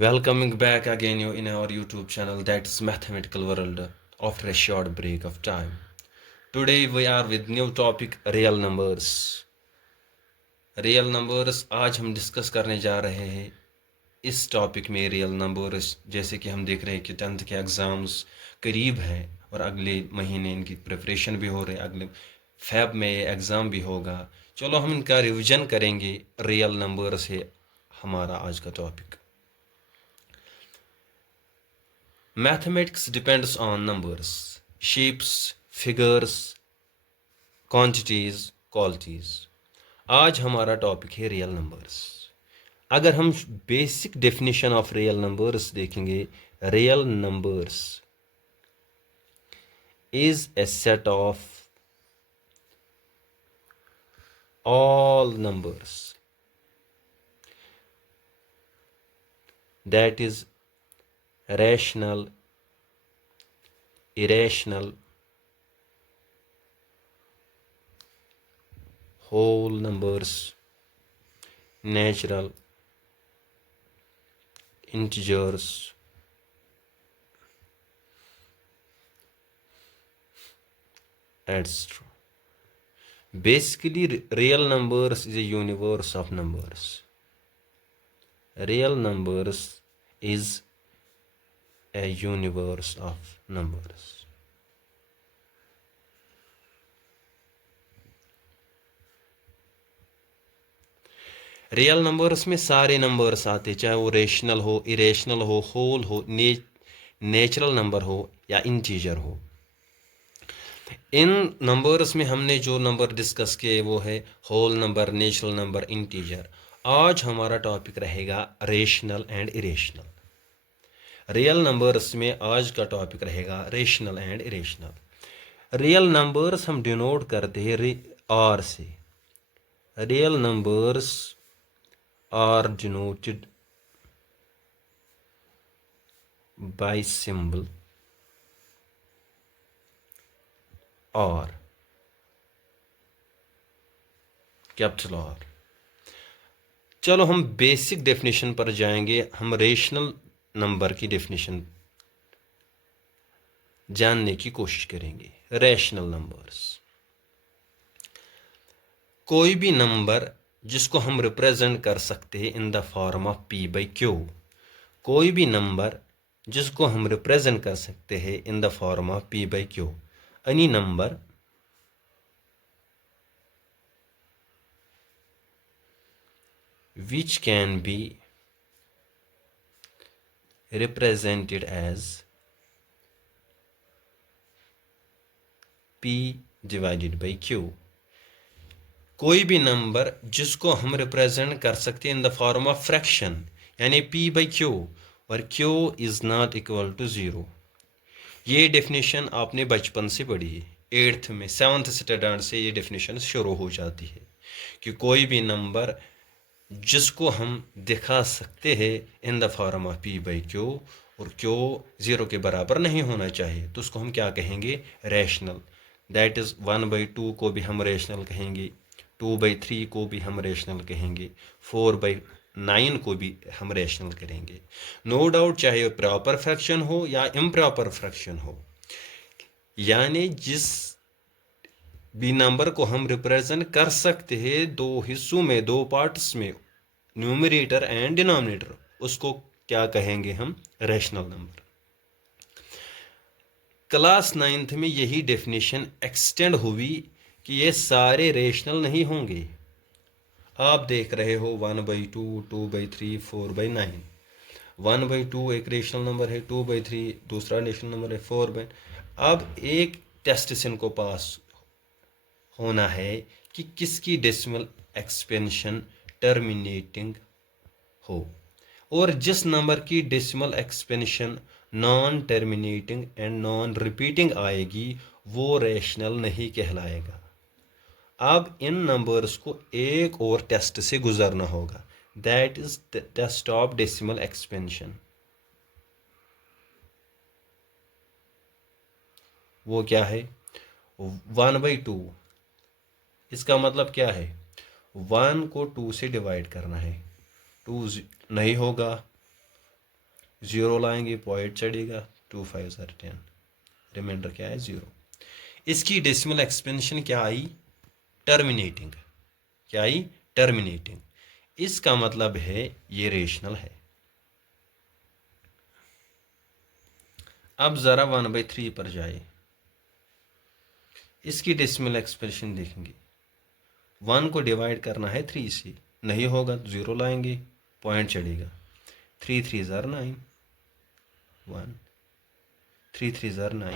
Welcoming back again you in our YouTube channel, that is Mathematical World, after a short break of time. Today we are with new topic real numbers. Real numbers आज हम discuss करने जा रहे हैं इस topic में real numbers. जैसे कि हम देख रहे हैं कि 10th के एग्ज़ाम्स करीब हैं और अगले महीने इनकी प्रिपरेशन भी हो रही है, अगले फेब में ये एग्ज़ाम भी होगा। चलो हम इनका रिवीजन करेंगे। रियल नंबर्स है हमारा आज का topic. Mathematics depends on numbers, shapes, figures, quantities, qualities. आज हमारा टॉपिक है रियल नंबर्स। अगर हम basic definition of real numbers देखेंगे, real numbers is a set of all numbers that is rational, irrational, whole numbers, natural, integers, etc. Basically, real numbers is a universe of numbers. Real numbers is a universe of numbers. Real numbers में सारे numbers आते, चाहे वो rational हो, irrational हो, whole हो, natural number हो या इंटीजर हो। इन नंबर्स में हमने जो नंबर डिस्कस किए वो है whole number, natural number, integer. आज हमारा टॉपिक रहेगा rational and irrational. Real numbers में आज का टॉपिक रहेगा rational and irrational. Real numbers हम डिनोट करते हैं आर से। Real numbers are denoted by symbol R, capital R। चलो हम बेसिक डेफिनेशन पर जाएंगे। हम रेशनल नंबर की डेफिनेशन जानने की कोशिश करेंगे। रेशनल नंबर्स, कोई भी नंबर जिसको हम रिप्रेजेंट कर सकते हैं in the form of P by Q। कोई भी नंबर जिसको हम रिप्रेजेंट कर सकते हैं in the form of P by Q। Any number which can be represented as P divided by Q। कोई भी नंबर जिसको हम रिप्रेजेंट कर सकते हैं in the form of fraction, यानी P बाई Q, और Q is not equal to zero. ये डेफिनेशन आपने बचपन से पढ़ी है, 8th में 7th स्टैंडर्ड से ये डेफिनेशन शुरू हो जाती है कि कोई भी नंबर जिसको हम दिखा सकते हैं in the form of P by Q और Q ज़ीरो के बराबर नहीं होना चाहिए, तो उसको हम क्या कहेंगे? रैशनल। दैट इज़ 1/2 को भी हम रैशनल कहेंगे, 2/3 को भी हम रैशनल कहेंगे, 4/9 को भी हम रैशनल करेंगे। नो डाउट, चाहे प्रॉपर फ्रैक्शन हो या इम्प्रॉपर फ्रैक्शन हो, यानी जिस भी नंबर को हम रिप्रेजेंट कर सकते हैं दो हिस्सों में, दो पार्ट्स में, न्यूमरेटर एंड डिनोमिनेटर, उसको क्या कहेंगे हम? Rational number. क्लास 9th में यही डेफिनेशन एक्सटेंड हुई कि ये सारे रेशनल नहीं होंगे। आप देख रहे हो 1/2, 2/3, 4/9। 1/2 एक रेशनल नंबर है, 2/3 दूसरा रेशनल नंबर है, 4/। अब एक टेस्ट से इनको पास होना है कि किसकी डेसिमल एक्सपेंशन टर्मिनेटिंग हो, और जिस नंबर की decimal expansion non terminating and non repeating आएगी वो रैशनल नहीं कहलाएगा। अब इन नंबर्स को एक और टेस्ट से गुजरना होगा, that is test of decimal expansion. वो क्या है? 1/2। इसका मतलब क्या है? 1 को 2 से डिवाइड करना है, 2 नहीं होगा, 0 लाएंगे, पॉइंट चढ़ेगा, 2 5 10, रिमाइंडर क्या है 0। इसकी डेसिमल एक्सपेंशन क्या आई, टर्मिनेटिंग। क्या आई, टर्मिनेटिंग। इसका मतलब है ये रेशनल है। अब ज़रा 1/3 पर जाए, इसकी डेसिमल एक्सप्रेशन देखेंगे। 1 को डिवाइड करना है 3 से, नहीं होगा तो 0 लाएंगे, पॉइंट चढ़ेगा, 3 3 ज़र 9, 1 3 3 ज़र 9।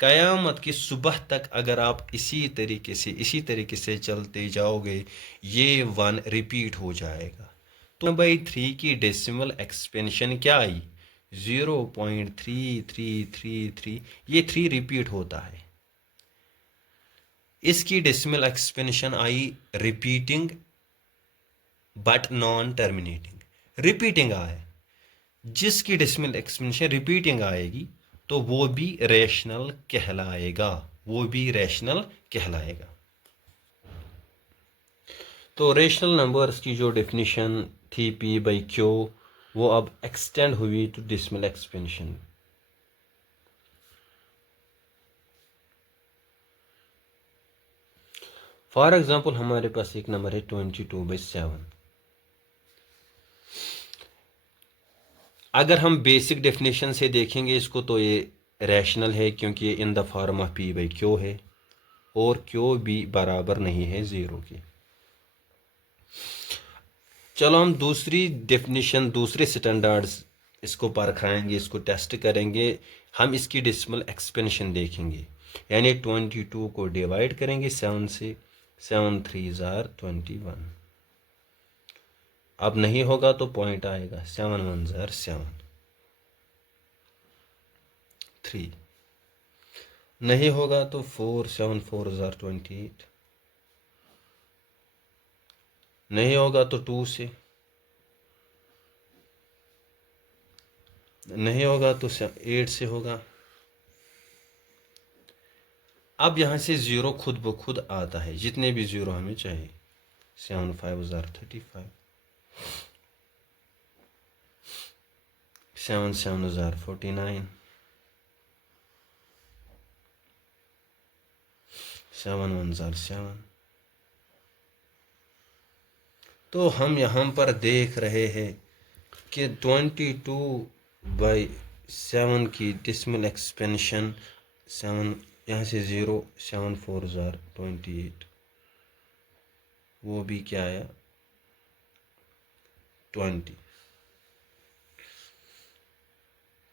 क़यामत की सुबह तक अगर आप इसी तरीके से चलते जाओगे, ये 1 रिपीट हो जाएगा। तो 1/3 की डेसिमल एक्सपेंशन क्या आई, 0.3333। ये 3 रिपीट होता है। इसकी decimal expansion I repeating but non terminating. Repeating आए, जिसकी डेसिमल एक्सपेंशन रिपीटिंग आएगी तो वो भी रैशनल कहलाएगा, वो भी रैशनल कहलाएगा। तो रैशनल नंबर्स की जो डेफिनेशन थी P/Q, वो अब एक्सटेंड हुई to decimal expansion. For example हमारे पास एक नंबर है 22/7। अगर हम बेसिक डेफिनेशन से देखेंगे इसको तो ये रैशनल है, क्योंकि ये इन द फॉर्म ऑफ P/Q है और Q भी बराबर नहीं है 0 के। चलो हम दूसरी डेफिनेशन, दूसरे स्टैंडर्ड्स इसको परखाएंगे, इसको टेस्ट करेंगे। हम इसकी डेसिमल एक्सपेंशन देखेंगे, यानी 22 को डिवाइड करेंगे 7 से, 7 3 ज़ार 21। अब नहीं होगा तो पॉइंट आएगा, 7 1 ज़ार 7 3। नहीं होगा तो 4 7 4 ज़ार 28। नहीं होगा तो 2 से, नहीं होगा तो 8 से होगा। अब यहाँ से 0 खुद ब खुद आता है, जितने भी 0 हमें चाहिए। 7 5 ज़ार 35, 7 7 ज़ार 49, 7 1 ज़ार 7। तो हम यहाँ पर देख रहे हैं कि 22/7 की डेसिमल एक्सपेंशन 7, यहाँ से 0, 7 4 ज़ार 28, वो भी क्या आया 20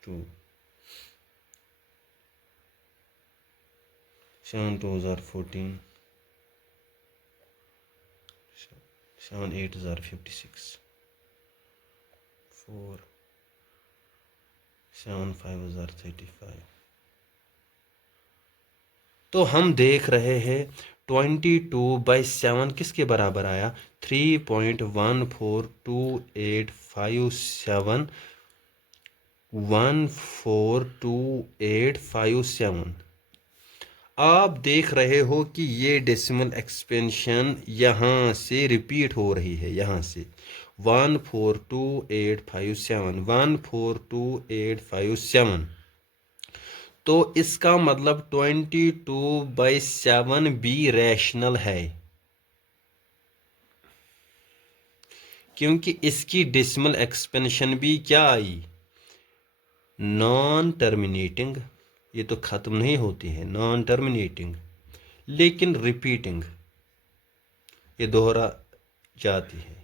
2, 7 2 ज़ार 14, 7 8 ज़ार 56, 4 7 5 ज़ार 35। तो हम देख रहे हैं 22/7 किसके बराबर आया, 3.142857, 1422857। आप देख रहे हो कि ये डेसिमल एक्सपेंशन यहाँ से रिपीट हो रही है, यहाँ से 1422857, 1422857। तो इसका मतलब 22/7 भी रैशनल है, क्योंकि इसकी डेसिमल एक्सपेंशन भी क्या आई, नॉन टर्मिनेटिंग। ये तो ख़त्म नहीं होती है, नॉन टर्मिनेटिंग, लेकिन रिपीटिंग, ये दोहरा जाती है।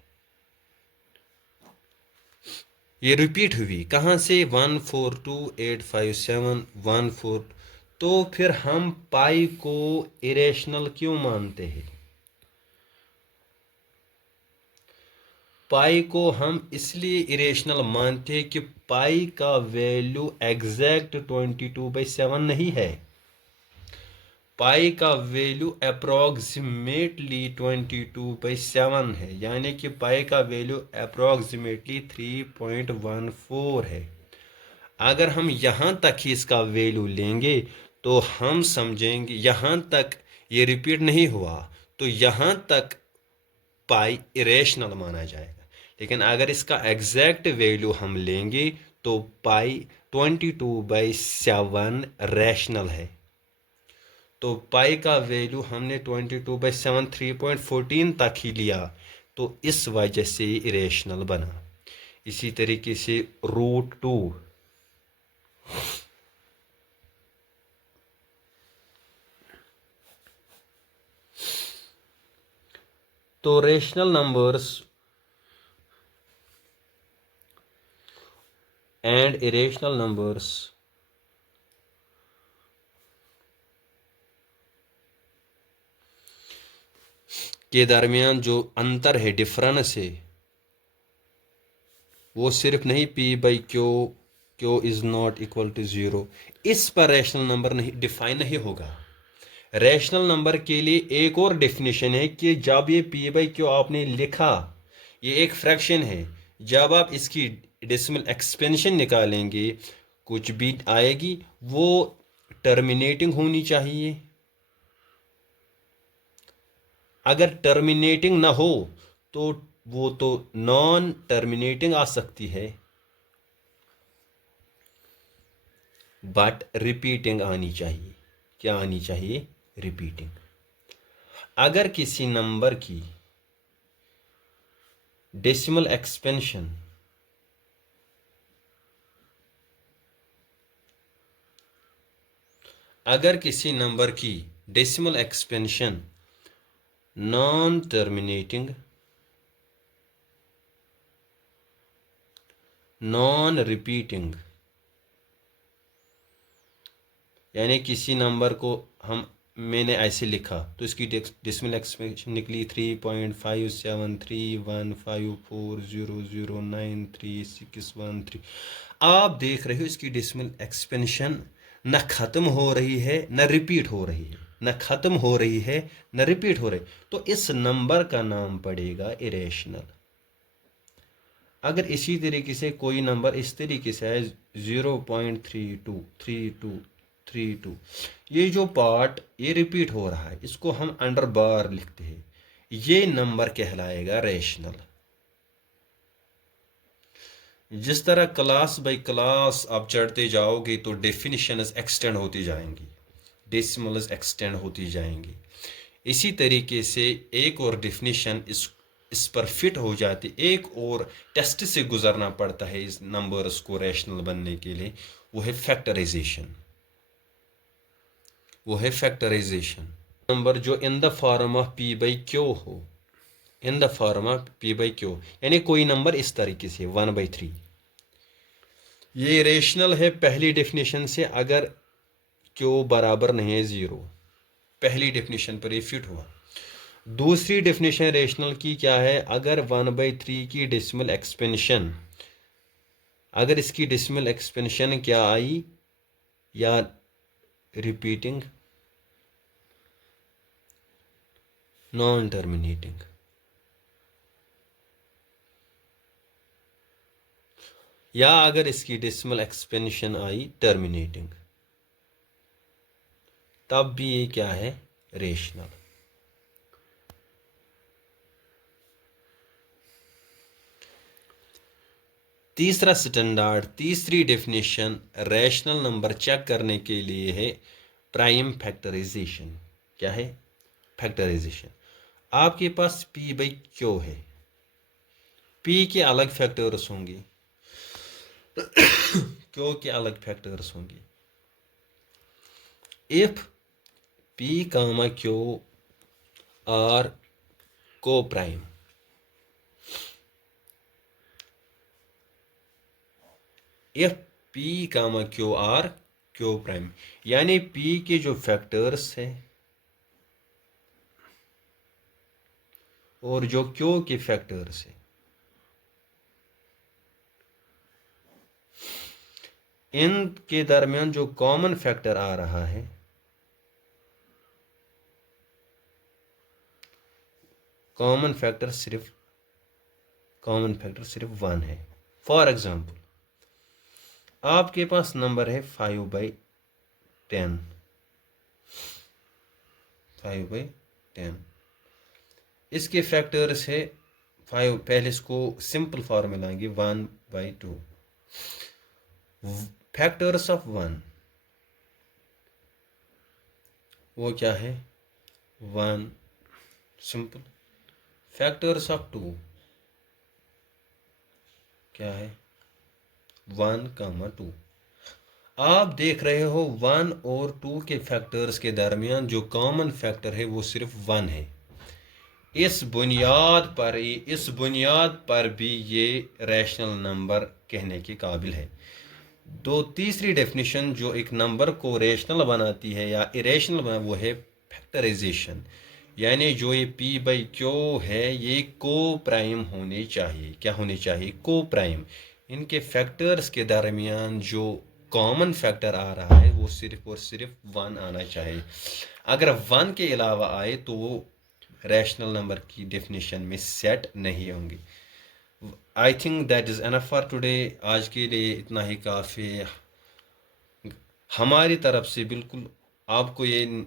ये रिपीट हुई कहाँ से, 1422857, 14। तो फिर हम पाई को इरेशनल क्यों मानते हैं, पाई को हम इसलिए इरेशनल मानते हैं कि पाई का वैल्यू एग्जैक्ट 22/7 नहीं है। पाई का वैल्यू अप्रॉक्सीमेटली 22/7 है, यानी कि पाई का वैल्यू अप्रॉक्सीमेटली 3.14 है। अगर हम यहाँ तक ही इसका वैल्यू लेंगे तो हम समझेंगे यहाँ तक ये रिपीट नहीं हुआ, तो यहाँ तक पाई इरेशनल माना जाएगा। लेकिन अगर इसका एग्जैक्ट वैल्यू हम लेंगे तो पाई 22/7 रैशनल है। तो पाई का वैल्यू हमने 22/7 3.14 तक ही लिया, तो इस वजह से इरेशनल बना। इसी तरीके से √2, तो rational numbers and irrational numbers के दरमियान जो अंतर है, डिफरेंस है, वो सिर्फ नहीं P/Q is not equal to 0, इस पर रैशनल नंबर नहीं डिफाइन नहीं होगा। रैशनल नंबर के लिए एक और डेफिनेशन है कि जब ये P/Q आपने लिखा, ये एक फ्रैक्शन है, जब आप इसकी डेसिमल एक्सपेंशन निकालेंगे, कुछ भी आएगी वो टर्मिनेटिंग होनी चाहिए। अगर टर्मिनेटिंग ना हो तो वो तो नॉन टर्मिनेटिंग आ सकती है, बट रिपीटिंग आनी चाहिए। क्या आनी चाहिए? रिपीटिंग। अगर किसी नंबर की डेसिमल एक्सपेंशन अगर किसी नंबर की decimal expansion non terminating, non repeating, यानी किसी नंबर को मैंने ऐसे लिखा तो इसकी डेसिमल एक्सपेंशन निकली 3.57315400933613। आप देख रहे हो इसकी डेसिमल एक्सपेंशन न ख़त्म हो रही है न रिपीट हो रही है, न ख़त्म हो रही है न रिपीट हो रही, तो इस नंबर का नाम पड़ेगा इरेशनल। अगर इसी तरीके से कोई नंबर इस तरीके से है 0.323232, ये जो पार्ट ये रिपीट हो रहा है, इसको हम अंडर बार लिखते हैं, ये नंबर कहलाएगा रेशनल। जिस तरह क्लास बाय क्लास आप चढ़ते जाओगे तो डेफिनेशंस एक्सटेंड होती जाएंगी, डेसिमल्स एक्सटेंड होती जाएंगी, इसी तरीके से एक और डेफिनेशन इस पर फिट हो जाती, एक और टेस्ट से गुजरना पड़ता है इस नंबर्स को रैशनल बनने के लिए, वो है फैक्टराइजेशन। नंबर जो इन द फॉर्म ऑफ P/Q हो, इन द फॉर्म ऑफ P/Q, यानी कोई नंबर इस तरीके से 1/3, ये रेशनल है पहली डेफिनेशन से, अगर Q बराबर नहीं है 0, पहली डेफिनेशन पर ये फिट हुआ। दूसरी डेफिनेशन रेशनल की क्या है? अगर 1/3 की डेसिमल एक्सपेंशन, अगर इसकी डेसिमल एक्सपेंशन क्या आई, या रिपीटिंग, नॉन टर्मिनेटिंग, या अगर इसकी डेसिमल एक्सपेंशन आई टर्मिनेटिंग, तब भी ये क्या है? रेशनल। तीसरा स्टैंडर्ड, तीसरी डेफिनेशन रैशनल नंबर चेक करने के लिए है प्राइम फैक्टराइजेशन। क्या है? फैक्टराइजेशन। आपके पास P/Q है, P के अलग फैक्टर्स होंगे, Q के अलग फैक्टर्स होंगे। If P, Q are coprime, if P, Q are Q prime, यानी P के जो फैक्टर्स है और जो Q के फैक्टर्स है, इनके दरमियान जो कॉमन फैक्टर आ रहा है, कॉमन फैक्टर सिर्फ 1 है। फॉर एग्जाम्पल, आपके पास नंबर है 5/10, 5/10, इसके फैक्टर्स है 5, पहले इसको सिंपल फॉर्म में लाएंगे 1/2, फैक्टर्स ऑफ 1 वो क्या है 1 सिंपल। फैक्टर्स ऑफ 2 क्या है 1, 2। आप देख रहे हो 1 और 2 के फैक्टर्स के दरमियान जो कॉमन फैक्टर है वो सिर्फ 1 है। इस बुनियाद पर भी ये रैशनल नंबर कहने के काबिल है। तीसरी डेफिनेशन जो एक नंबर को रेशनल बनाती है या इरेशनल बना वो है फैक्टराइजेशन। यानी जो ये पी बाई क्यू है ये को प्राइम होने चाहिए। क्या होने चाहिए को प्राइम। इनके फैक्टर्स के दरमियान जो कॉमन फैक्टर आ रहा है वो सिर्फ और सिर्फ 1 आना चाहिए। अगर 1 के अलावा आए तो वो रैशनल नंबर की डेफिनेशन में सेट नहीं होंगे। I think that is enough for today. आज के लिए इतना ही काफ़ी हमारी तरफ से। बिल्कुल आपको ये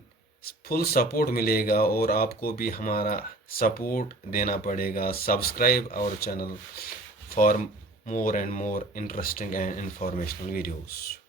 फुल सपोर्ट मिलेगा और आपको भी हमारा सपोर्ट देना पड़ेगा। Subscribe our channel for more and more interesting and informational videos.